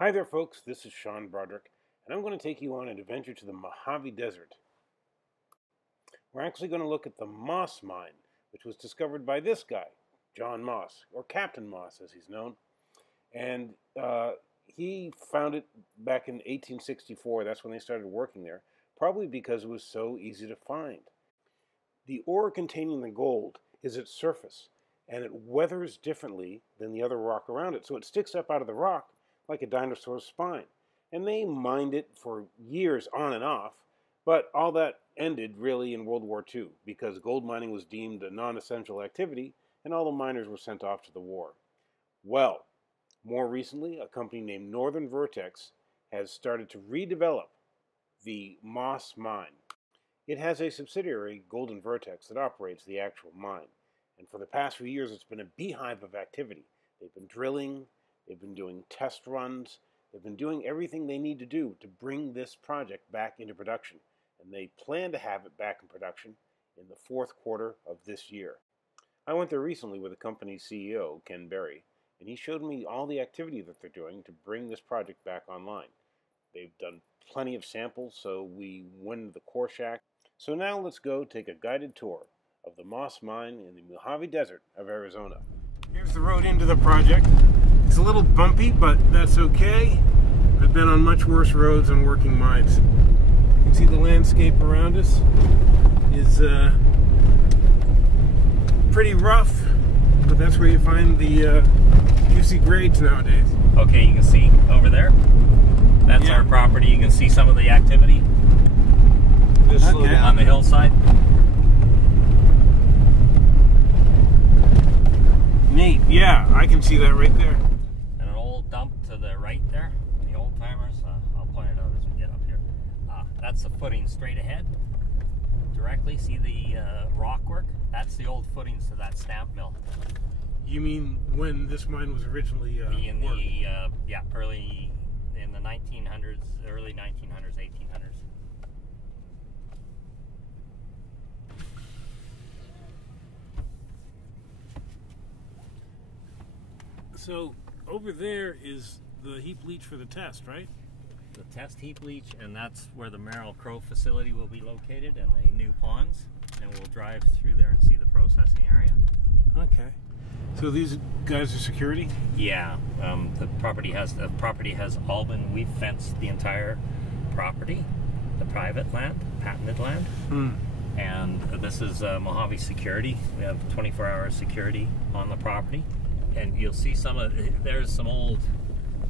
Hi there folks, this is Sean Broderick, and I'm going to take you on an adventure to the Mojave Desert. We're actually going to look at the Moss Mine, which was discovered by this guy, John Moss, or Captain Moss as he's known. And he found it back in 1864, that's when they started working there, probably because it was so easy to find. The ore containing the gold is its surface, and it weathers differently than the other rock around it, so it sticks up out of the rock like a dinosaur's spine. And they mined it for years on and off, but all that ended really in World War II because gold mining was deemed a non-essential activity and all the miners were sent off to the war. Well, more recently, a company named Northern Vertex has started to redevelop the Moss Mine. It has a subsidiary, Golden Vertex, that operates the actual mine. And for the past few years, it's been a beehive of activity. They've been drilling, they've been doing test runs, they've been doing everything they need to do to bring this project back into production. And they plan to have it back in production in the fourth quarter of this year. I went there recently with the company's CEO, Ken Berry, and he showed me all the activity that they're doing to bring this project back online. They've done plenty of samples, so we went into the core shack. So now let's go take a guided tour of the Moss Mine in the Mojave Desert of Arizona. Here's the road into the project. It's a little bumpy, but that's okay. I've been on much worse roads and working mines. You can see the landscape around us is pretty rough, but that's where you find the juicy grades nowadays. Okay, you can see over there. That's our property. You can see some of the activity on the hillside. Neat. Yeah, I can see that right there. And an old dump to the right there. The old timers. I'll point it out as we get up here. That's the footing straight ahead. Directly. See the rock work? That's the old footings to that stamp mill. You mean when this mine was originally in the early in the 1900s, early 1900s, 1800s. So over there is the heap leach for the test, right? The test heap leach, and that's where the Merrill Crowe facility will be located, and the new ponds, and we'll drive through there and see the processing area. Okay. So these guys are security? Yeah. The property has all been, we've fenced the entire property, the private land, patented land. And this is Mojave security. We have 24-hour security on the property. And you'll see there's some old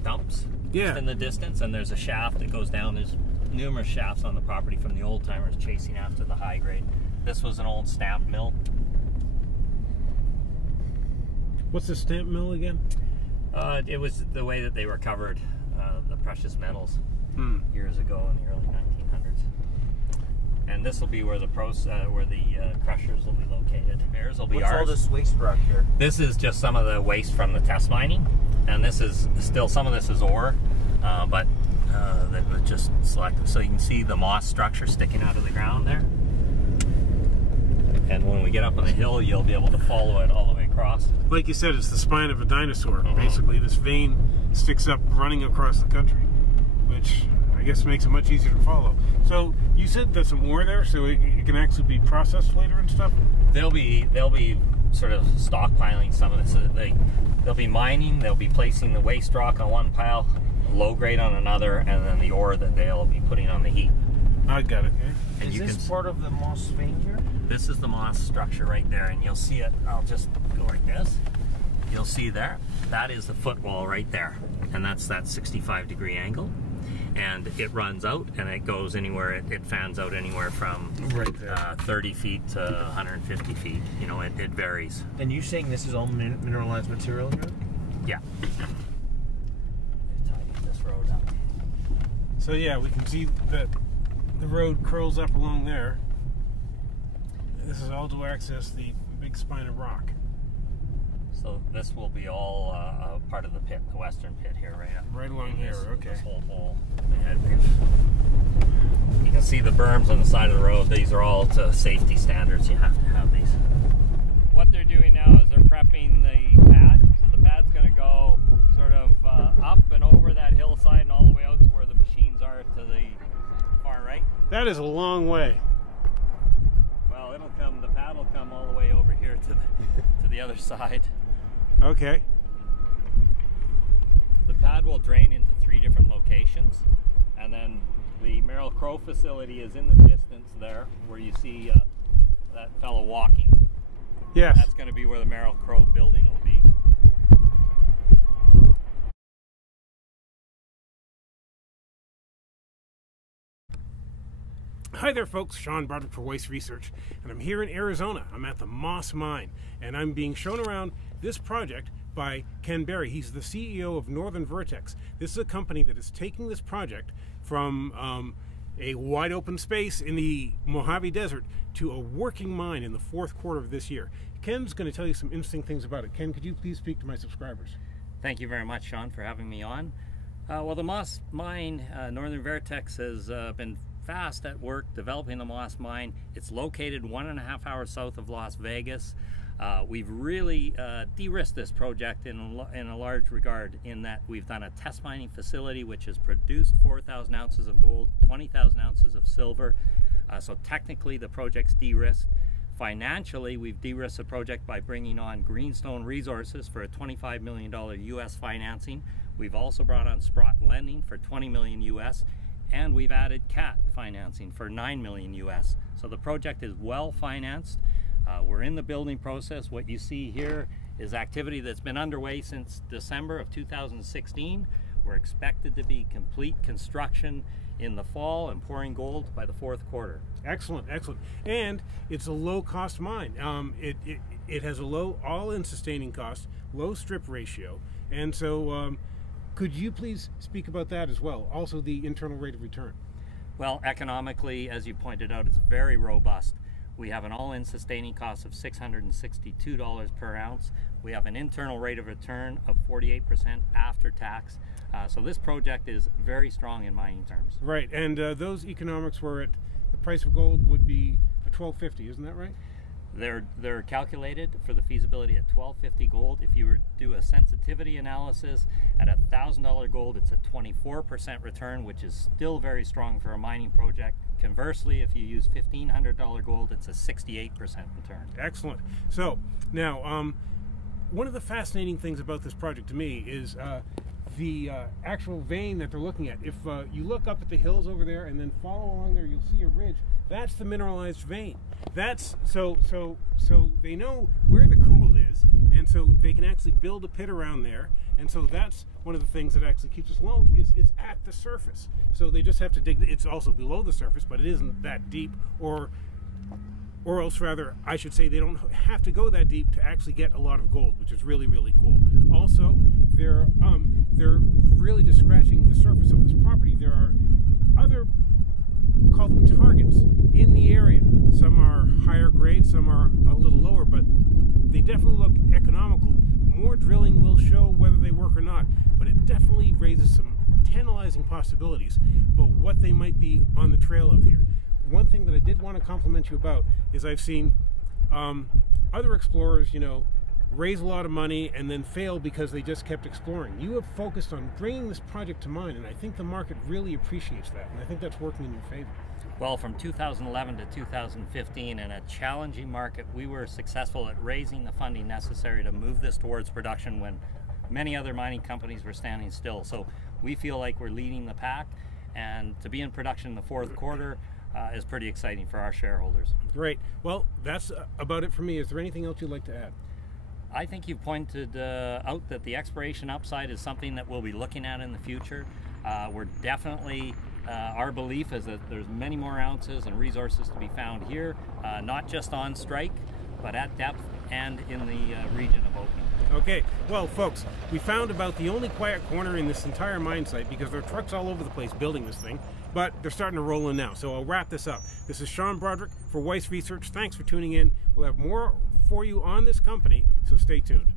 dumps just in the distance, and there's a shaft that goes down. There's numerous shafts on the property from the old timers chasing after the high grade. This was an old stamp mill. What's the stamp mill again? It was the way that they recovered the precious metals years ago in the early 1900s. And this will be where the crushers will be located. Here's will be What's ours. all this waste rock here? This is just some of the waste from the test mining, and this is still, some of this is ore, but that was just selected. So you can see the moss structure sticking out of the ground there. And when we get up on the hill, you'll be able to follow it all the way across. Like you said, it's the spine of a dinosaur. Basically, this vein sticks up running across the country, which I guess makes it much easier to follow. So you said there's some ore there, so it can actually be processed later and stuff? They'll be sort of stockpiling some of this. They'll be mining, they'll be placing the waste rock on one pile, low grade on another, and then the ore that they'll be putting on the heap. I got it. And Is this part of the moss vein here? This is the moss structure right there, and you'll see it. I'll just go like this. You'll see there. That is the footwall right there, and that's that 65-degree angle. And it runs out, and it goes anywhere. It fans out anywhere from 30 feet to 150 feet. You know, it varies. And you saying this is all mineralized material here? Yeah. Tidy this road up. So yeah, we can see that the road curls up along there. This is all to access the big spine of rock. So this will be all part of the pit, the western pit here, right along here. Okay. This whole hole. You can see the berms on the side of the road. These are all to safety standards. You have to have these. What they're doing now is they're prepping the pad. So the pad's going to go sort of up and over that hillside. That is a long way. Well, it'll come. The pad will come all the way over here to the other side. Okay. The pad will drain into 3 different locations, and then the Merrill Crowe facility is in the distance there, where you see that fellow walking. Yes. That's going to be where the Merrill Crowe building will be. Hi there folks, Sean Broderick for Waste Research, and I'm here in Arizona. I'm at the Moss Mine, and I'm being shown around this project by Ken Berry. He's the CEO of Northern Vertex. This is a company that is taking this project from a wide open space in the Mojave Desert to a working mine in the 4th quarter of this year. Ken's going to tell you some interesting things about it. Ken, could you please speak to my subscribers? Thank you very much, Sean, for having me on. Well, the Moss Mine, Northern Vertex, has been fast at work developing the Moss Mine. It's located 1.5 hours south of Las Vegas. We've really de-risked this project in a large regard, in that we've done a test mining facility which has produced 4,000 ounces of gold, 20,000 ounces of silver. So technically the project's de-risked. Financially, we've de-risked the project by bringing on Greenstone Resources for a $25 million US financing. We've also brought on Sprott Lending for $20 million US, and we've added CAT financing for $9 million US. So the project is well financed. We're in the building process. What you see here is activity that's been underway since December of 2016. We're expected to be complete construction in the fall and pouring gold by the 4th quarter. Excellent, excellent. And it's a low-cost mine. It has a low all-in sustaining cost, low strip ratio, and so could you please speak about that as well? Also the internal rate of return. Well, economically, as you pointed out, it's very robust. We have an all-in sustaining cost of $662 per ounce. We have an internal rate of return of 48% after tax. So this project is very strong in mining terms. Right, and those economics were at the price of gold would be $12.50, isn't that right? They're calculated for the feasibility at $12.50 gold. If you were to do a sensitivity analysis at $1,000 gold, it's a 24% return, which is still very strong for a mining project. Conversely, if you use $1,500 gold, it's a 68% return. Excellent. So now, one of the fascinating things about this project to me is the actual vein that they're looking at. If you look up at the hills over there and then follow along there, you'll see a ridge. That's the mineralized vein. That's so they know where the gold is, and so they can actually build a pit around there. And so that's one of the things that actually keeps us low, is it's at the surface. So they just have to dig. It's also below the surface, but it isn't that deep, or else rather, I should say, they don't have to go that deep to actually get a lot of gold, which is really, really cool. Also, they're really just scratching the surface of this property. There are other, call them targets, in the area. Some are higher grade, some are a little lower, but they definitely look economical. More drilling will show whether they work or not, but it definitely raises some tantalizing possibilities about what they might be on the trail of here. One thing that I did want to compliment you about is I've seen other explorers, you know, raise a lot of money and then fail because they just kept exploring. You have focused on bringing this project to mine, and I think the market really appreciates that, and I think that's working in your favor. Well, from 2011 to 2015, in a challenging market, we were successful at raising the funding necessary to move this towards production when many other mining companies were standing still. So we feel like we're leading the pack, and to be in production in the 4th quarter is pretty exciting for our shareholders. Great. Well, that's about it for me. Is there anything else you'd like to add? I think you've pointed out that the exploration upside is something that we'll be looking at in the future. We're definitely, our belief is that there's many more ounces and resources to be found here, not just on strike, but at depth and in the region of opening. Okay, well folks, we found about the only quiet corner in this entire mine site, because there are trucks all over the place building this thing, but they're starting to roll in now. So I'll wrap this up. This is Sean Broderick for Waste Research. Thanks for tuning in. We'll have more for you on this company, so stay tuned.